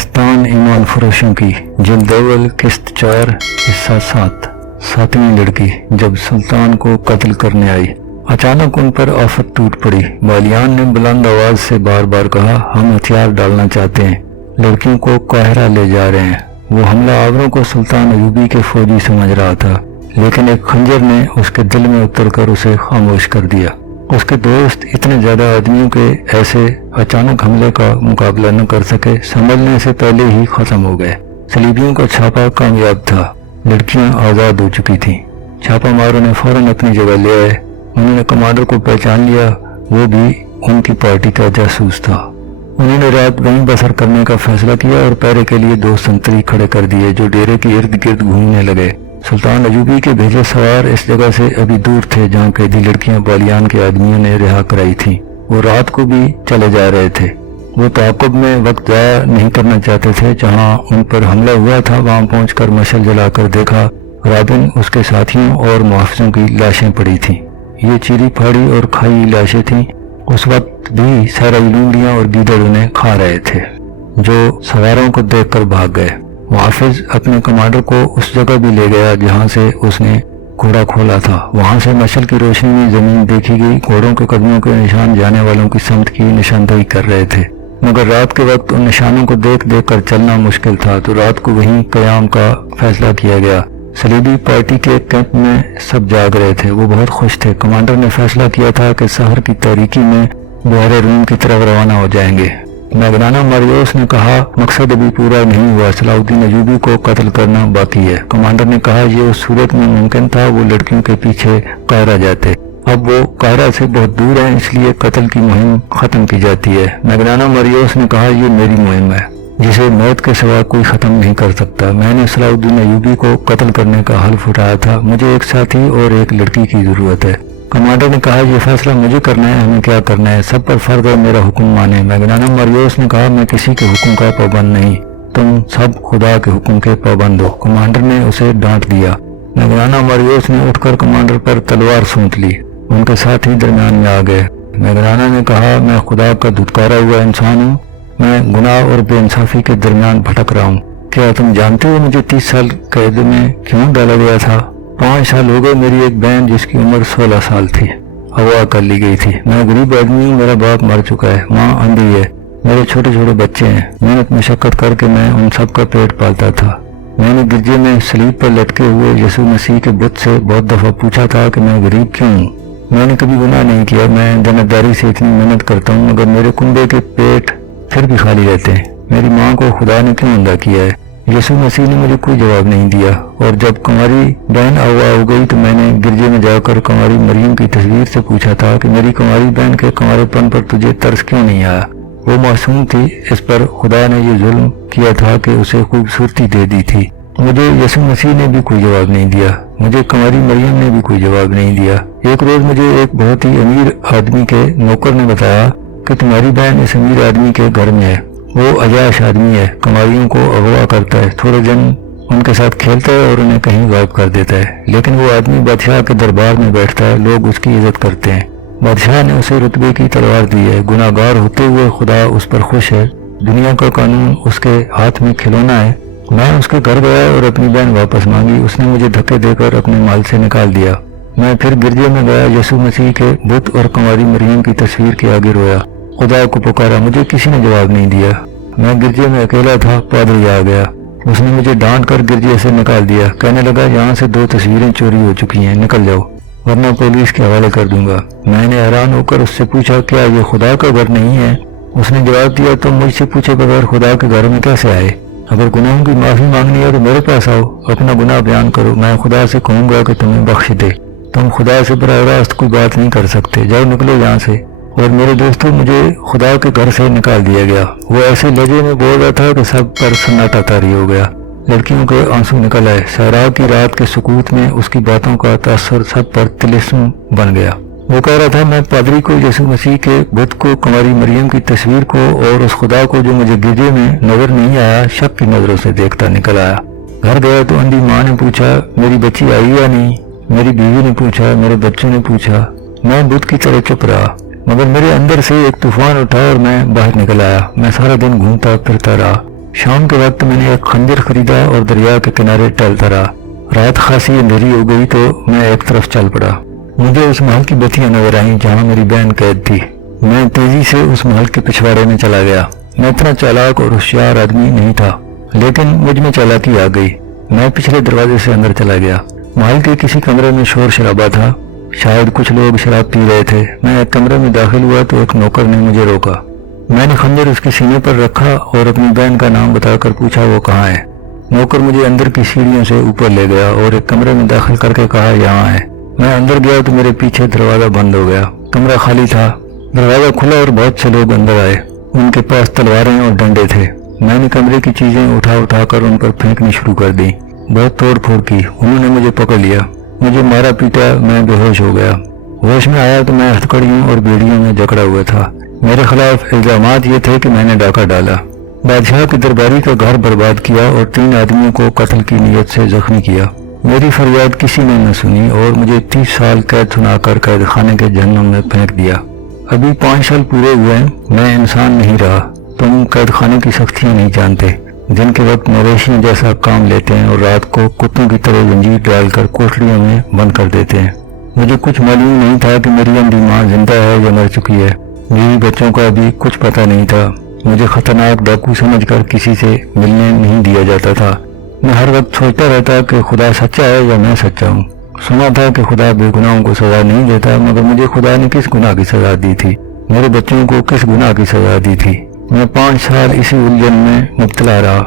दास्तान ईमान फरोशों की जिल्द अव्वल किस्त 4 हिस्सा 7। सातवीं लड़की जब सुल्तान को कत्ल करने आई, अचानक उन पर आफत टूट पड़ी। बालियान ने बुलंद आवाज से बार बार कहा, हम हथियार डालना चाहते हैं, लड़कियों को काहिरा ले जा रहे हैं। वो हमला आवरों को सुल्तान अयूबी के फौजी समझ रहा था, लेकिन एक खंजर ने उसके दिल में उतरकर उसे खामोश कर दिया। उसके दोस्त इतने ज्यादा आदमियों के ऐसे अचानक हमले का मुकाबला न कर सके, संभलने से पहले ही खत्म हो गए। सलीबियों का छापा कामयाब था, लड़कियां आजाद हो चुकी थीं। छापा मारों ने फौरन अपनी जगह ले आए। उन्होंने कमांडर को पहचान लिया, वो भी उनकी पार्टी का जासूस था। उन्होंने रात वहीं बसर करने का फैसला किया और पहरे के लिए 2 संतरी खड़े कर दिए जो डेरे के इर्द गिर्द घूमने लगे। सुल्तान अयूबी के भेजे सवार इस जगह से अभी दूर थे जहाँ कैदी लड़कियां बालियान के आदमियों ने रिहा कराई थीं। वो रात को भी चले जा रहे थे। वो ताक़ुब में वक्त ज़ाया नहीं करना चाहते थे। जहाँ उन पर हमला हुआ था वहाँ पहुंचकर मशल जलाकर देखा, राबिन, उसके साथियों और मुहाफ़िज़ों की लाशें पड़ी थीं। ये चीरी फाड़ी और खाई लाशें थीं। उस वक्त भी सारी लूंडियाँ और गीदड़ उन्हें खा रहे थे, जो सवारों को देखकर भाग गए। मुहाफिज अपने कमांडर को उस जगह भी ले गया जहां से उसने घोड़ा खोला था। वहां से मशल की रोशनी में जमीन देखी गई। घोड़ों के कदमों के निशान जाने वालों की समत की निशानदेही कर रहे थे, मगर रात के वक्त उन निशानों को देख देख कर चलना मुश्किल था, तो रात को वहीं कयाम का फैसला किया गया। सलीबी पार्टी के कैंप में सब जाग रहे थे, वो बहुत खुश थे। कमांडर ने फैसला किया था कि शहर की तारीकी में बहरे रूम की तरफ रवाना हो जाएंगे। मैग्नाना मारियोस ने कहा, मकसद अभी पूरा नहीं हुआ, सलाउद्दीन अयूबी को कत्ल करना बाकी है। कमांडर ने कहा, ये उस सूरत में मुमकिन था वो लड़कियों के पीछे कायरा जाते। अब वो कायरा से बहुत दूर है, इसलिए कत्ल की मुहिम खत्म की जाती है। मैग्नाना मारियोस ने कहा, ये मेरी मुहिम है जिसे मौत के सिवा कोई खत्म नहीं कर सकता। मैंने सलाउद्दीन अयूबी को कत्ल करने का हल्फ उठाया था। मुझे एक साथी और एक लड़की की जरूरत है। कमांडर ने कहा, यह फैसला मुझे करना है, हमें क्या करना है, सब पर फर्ज है मेरा हुक्म माने। मैग्नाना मारियोस ने कहा, मैं किसी के हुक्म का पाबंद नहीं, तुम सब खुदा के हुक्म के पाबंद हो। कमांडर ने उसे डांट दिया। मैग्नाना मारियोस ने उठकर कमांडर पर तलवार सूंट ली। उनके साथी दरमियान में आ गए। मैग्नाना ने कहा, मैं खुदा का धुतकारा हुआ इंसान हूँ, मैं गुनाह और बेइंसाफी के दरमियान भटक रहा हूँ। क्या तुम जानते हो मुझे 30 साल कैद में क्यों डाला गया था? 5 साल हो गए मेरी एक बहन जिसकी उम्र 16 साल थी अगवा कर ली गई थी। मैं गरीब आदमी हूँ, मेरा बाप मर चुका है, माँ अंधी है, मेरे छोटे छोटे बच्चे हैं। मेहनत मशक्कत करके मैं उन सब का पेट पालता था। मैंने गिरजे में सलीब पर लटके हुए यीशु मसीह के बुत से बहुत दफा पूछा था कि मैं गरीब क्यों हूँ। मैंने कभी गुनाह नहीं किया, मैं जन्नतदारी से इतनी मेहनत करता हूँ, मगर मेरे कुंबे के पेट फिर भी खाली रहते हैं। मेरी माँ को खुदा ने क्यों अंधा किया है? यीशु मसीह ने मुझे कोई जवाब नहीं दिया। और जब कुंवारी बहन अगवा हो गई तो मैंने गिरजे में जाकर कुंवारी मरियम की तस्वीर से पूछा था कि मेरी कुंवारी बहन के कुंवारेपन पर तुझे तरस क्यों नहीं आया? वो मासूम थी, इस पर खुदा ने ये जुल्म किया था कि उसे खूबसूरती दे दी थी। मुझे यीशु मसीह ने भी कोई जवाब नहीं दिया, मुझे कुंवारी मरियम ने भी कोई जवाब नहीं दिया। एक रोज मुझे एक बहुत ही अमीर आदमी के नौकर ने बताया कि तुम्हारी बहन इस अमीर आदमी के घर में है। वो अयाश आदमी है, कुंवारियों को अगवा करता है, थोड़े दिन उनके साथ खेलता है और उन्हें कहीं गायब कर देता है। लेकिन वो आदमी बादशाह के दरबार में बैठता है, लोग उसकी इज्जत करते हैं। बादशाह ने उसे रुतबे की तलवार दी है। गुनाहगार होते हुए खुदा उस पर खुश है। दुनिया का कानून उसके हाथ में खिलौना है। मैं उसके घर गया और अपनी बहन वापस मांगी। उसने मुझे धक्के देकर अपने माल से निकाल दिया। मैं फिर गिरजे में गया, यीशु मसीह के बुत और कुंवारी मरियम की तस्वीर के आगे रोया, खुदा को पुकारा, मुझे किसी ने जवाब नहीं दिया। मैं गिरजे में अकेला था। पादरी आ गया, उसने मुझे डांट कर गिरजे से निकाल दिया। कहने लगा, यहाँ से 2 तस्वीरें चोरी हो चुकी हैं, निकल जाओ वरना पुलिस के हवाले कर दूंगा। मैंने हैरान होकर उससे पूछा, क्या ये खुदा का घर नहीं है? उसने जवाब दिया, तुम मुझसे पूछे बगैर खुदा के घर में कैसे आए? अगर गुनाहों की माफी मांगनी है तो मेरे पास आओ, अपना गुनाह बयान करो, मैं खुदा से कहूंगा कि तुम्हें बख्श दे। तुम खुदा से बराह रास्त कोई बात नहीं कर सकते, जाओ निकलो यहाँ से। और मेरे दोस्तों, मुझे खुदा के घर से निकाल दिया गया। वो ऐसे लहजे में बोल रहा था कि सब पर सन्नाटा तारी हो गया। लड़कियों के आंसू निकल आए। सहरा की रात के सुकूत में उसकी बातों का तासर सब पर तिलिस्म बन गया। वो कह रहा था, मैं पादरी को, यीशु मसीह के बुत को, कुंवारी मरियम की तस्वीर को और उस खुदा को जो मुझे गिरजे में नजर नहीं आया, शक की नजरों से देखता निकल आया। घर गया तो अंधी माँ ने पूछा, मेरी बच्ची आई या नहीं? मेरी बीवी ने पूछा, मेरे बच्चों ने पूछा। मैं बुत की तरह चुप रहा, मगर मेरे अंदर से एक तूफान उठा और मैं बाहर निकल आया। मैं सारा दिन घूमता फिरता रहा। शाम के वक्त मैंने एक खंजर खरीदा और दरिया के किनारे टहलता रहा। रात खासी अंधेरी हो गई तो मैं एक तरफ चल पड़ा। मुझे उस महल की बत्तियां नजर आईं जहां मेरी बहन कैद थी। मैं तेजी से उस महल के पिछवाड़े में चला गया। मैं इतना चालाक और होशियार आदमी नहीं था, लेकिन मुझ में चालाकी आ गई। मैं पिछले दरवाजे से अंदर चला गया। महल के किसी कमरे में शोर शराबा था, शायद कुछ लोग शराब पी रहे थे। मैं एक कमरे में दाखिल हुआ तो एक नौकर ने मुझे रोका। मैंने खंजर उसके सीने पर रखा और अपनी बहन का नाम बताकर पूछा वो कहाँ है। नौकर मुझे अंदर की सीढ़ियों से ऊपर ले गया और एक कमरे में दाखिल करके कहा यहाँ है। मैं अंदर गया तो मेरे पीछे दरवाजा बंद हो गया। कमरा खाली था। दरवाजा खुला और बहुत से लोग अंदर आए। उनके पास तलवारें और डंडे थे। मैंने कमरे की चीजें उठा कर उन पर फेंकनी शुरू कर दी। बहुत तोड़ फोड़ की। उन्होंने मुझे पकड़ लिया, मुझे मारा पीटा। मैं बेहोश हो गया। होश में आया तो मैं हथकड़ियों और बेड़ियों में जकड़ा हुआ था। मेरे खिलाफ इल्जामात ये थे कि मैंने डाका डाला, बादशाह के दरबारी का घर बर्बाद किया और 3 आदमियों को कत्ल की नीयत से जख्मी किया। मेरी फरियाद किसी ने न सुनी और मुझे 30 साल कैद सुनाकर कैद खाने के जहन्नुम में फेंक दिया। अभी 5 साल पूरे हुए हैं। मैं इंसान नहीं रहा। तुम कैद खाने की सख्तियां नहीं जानते। दिन के वक्त मवेशियों जैसा काम लेते हैं और रात को कुत्तों की तरह जंजीर डालकर कोठरियों में बंद कर देते हैं। मुझे कुछ मालूम नहीं था कि मेरी अंधी माँ जिंदा है या मर चुकी है। मेरी बच्चों का भी कुछ पता नहीं था। मुझे खतरनाक डाकू समझकर किसी से मिलने नहीं दिया जाता था। मैं हर वक्त सोचता रहता कि खुदा सच्चा है या मैं सच्चा हूँ। सुना था कि खुदा बेगुनाहों को सजा नहीं देता, मगर मुझे खुदा ने किस गुनाह की सजा दी थी? मेरे बच्चों को किस गुनाह की सजा दी थी? मैं 5 साल इसी उलझन में मुब्तला रहा।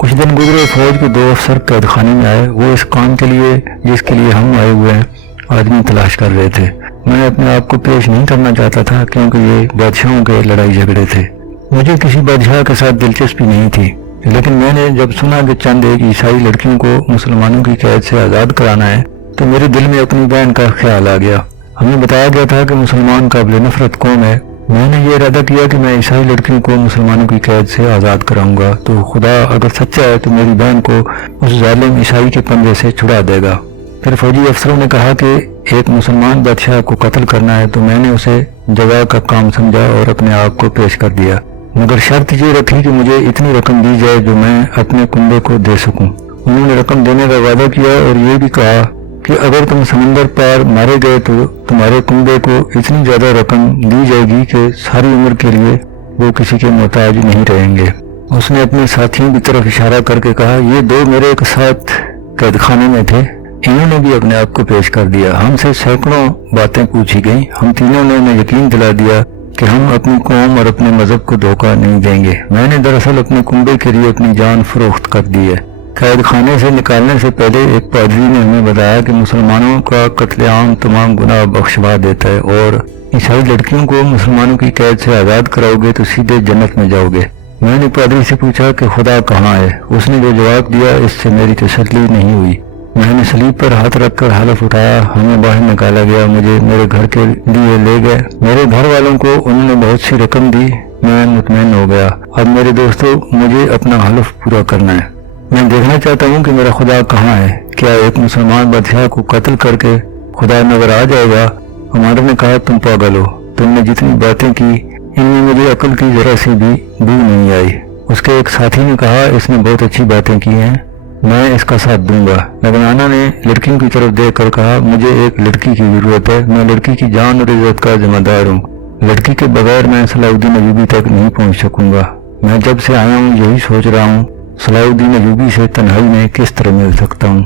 कुछ दिन गुजरे, फौज के 2 अफसर कैद खाने में आए। वो इस काम के लिए जिसके लिए हम आए हुए हैं आदमी तलाश कर रहे थे। मैं अपने आप को पेश नहीं करना चाहता था क्योंकि ये बादशाहों के लड़ाई झगड़े थे। मुझे किसी बादशाह के साथ दिलचस्पी नहीं थी, लेकिन मैंने जब सुना कि चंद एक ईसाई लड़कियों को मुसलमानों की कैद से आज़ाद कराना है तो मेरे दिल में अपनी बहन का ख्याल आ गया। हमें बताया गया था कि मुसलमान काबिल नफरत कौम है। मैंने ये इरादा किया कि मैं ईसाई लड़कियों को मुसलमानों की कैद से आज़ाद कराऊंगा तो खुदा अगर सच्चा है तो मेरी बहन को उस जालिम ईसाई के पंजे से छुड़ा देगा। फिर फौजी अफसरों ने कहा कि एक मुसलमान बादशाह को कत्ल करना है तो मैंने उसे जवा का काम समझा और अपने आप को पेश कर दिया, मगर शर्त ये रखी कि मुझे इतनी रकम दी जाए जो मैं अपने कुंबे को दे सकूं। उन्होंने रकम देने का वादा किया और ये भी कहा कि अगर तुम समंदर पार मारे गए तो तुम्हारे कुंबे को इतनी ज्यादा रकम दी जाएगी कि सारी उम्र के लिए वो किसी के मोहताज नहीं रहेंगे। उसने अपने साथियों की तरफ इशारा करके कहा, ये 2 मेरे एक साथ कैद खाने में थे, इन्होंने भी अपने आप को पेश कर दिया। हमसे सैकड़ों बातें पूछी गई। हम तीनों ने उन्हें यकीन दिला दिया कि हम अपनी कौम और अपने मजहब को धोखा नहीं देंगे। मैंने दरअसल अपने कुंबे के लिए अपनी जान फरोख्त कर दी है। कैद खाने से निकालने से पहले एक पादरी ने हमें बताया कि मुसलमानों का कत्लेआम तमाम गुनाह बख्शवा देता है और ईसाई लड़कियों को मुसलमानों की कैद से आज़ाद कराओगे तो सीधे जन्नत में जाओगे। मैंने पादरी से पूछा कि खुदा कहाँ है। उसने जो जवाब दिया इससे मेरी तसल्ली नहीं हुई। मैंने सलीब पर हाथ रखकर हलफ उठाया। हमें बाहर निकाला गया। मुझे मेरे घर के लिए ले गए। मेरे घर वालों को उन्होंने बहुत सी रकम दी। मैं मुतमईन हो गया। अब मेरे दोस्तों, मुझे अपना हलफ पूरा करना है। मैं देखना चाहता हूँ कि मेरा खुदा कहाँ है। क्या एक मुसलमान बादशाह को कत्ल करके खुदा नजर आ जाएगा? हमारे ने कहा, तुम पागल हो। तुमने जितनी बातें की इनमें मुझे अकल की जरा सी भी बू नहीं आई। उसके एक साथी ने कहा, इसने बहुत अच्छी बातें की हैं, मैं इसका साथ दूंगा। लगनाना ने लड़कियों की तरफ देखकर कहा, मुझे एक लड़की की जरूरत है। मैं लड़की की जान और इज्जत का जिम्मेदार हूँ। लड़की के बगैर मैं सलाउद्दीन अयूबी तक नहीं पहुँच सकूंगा। मैं जब से आया हूँ यही सोच रहा हूँ, सलाउद्दीन अयूबी से तन्हाई में किस तरह मिल सकता हूँ।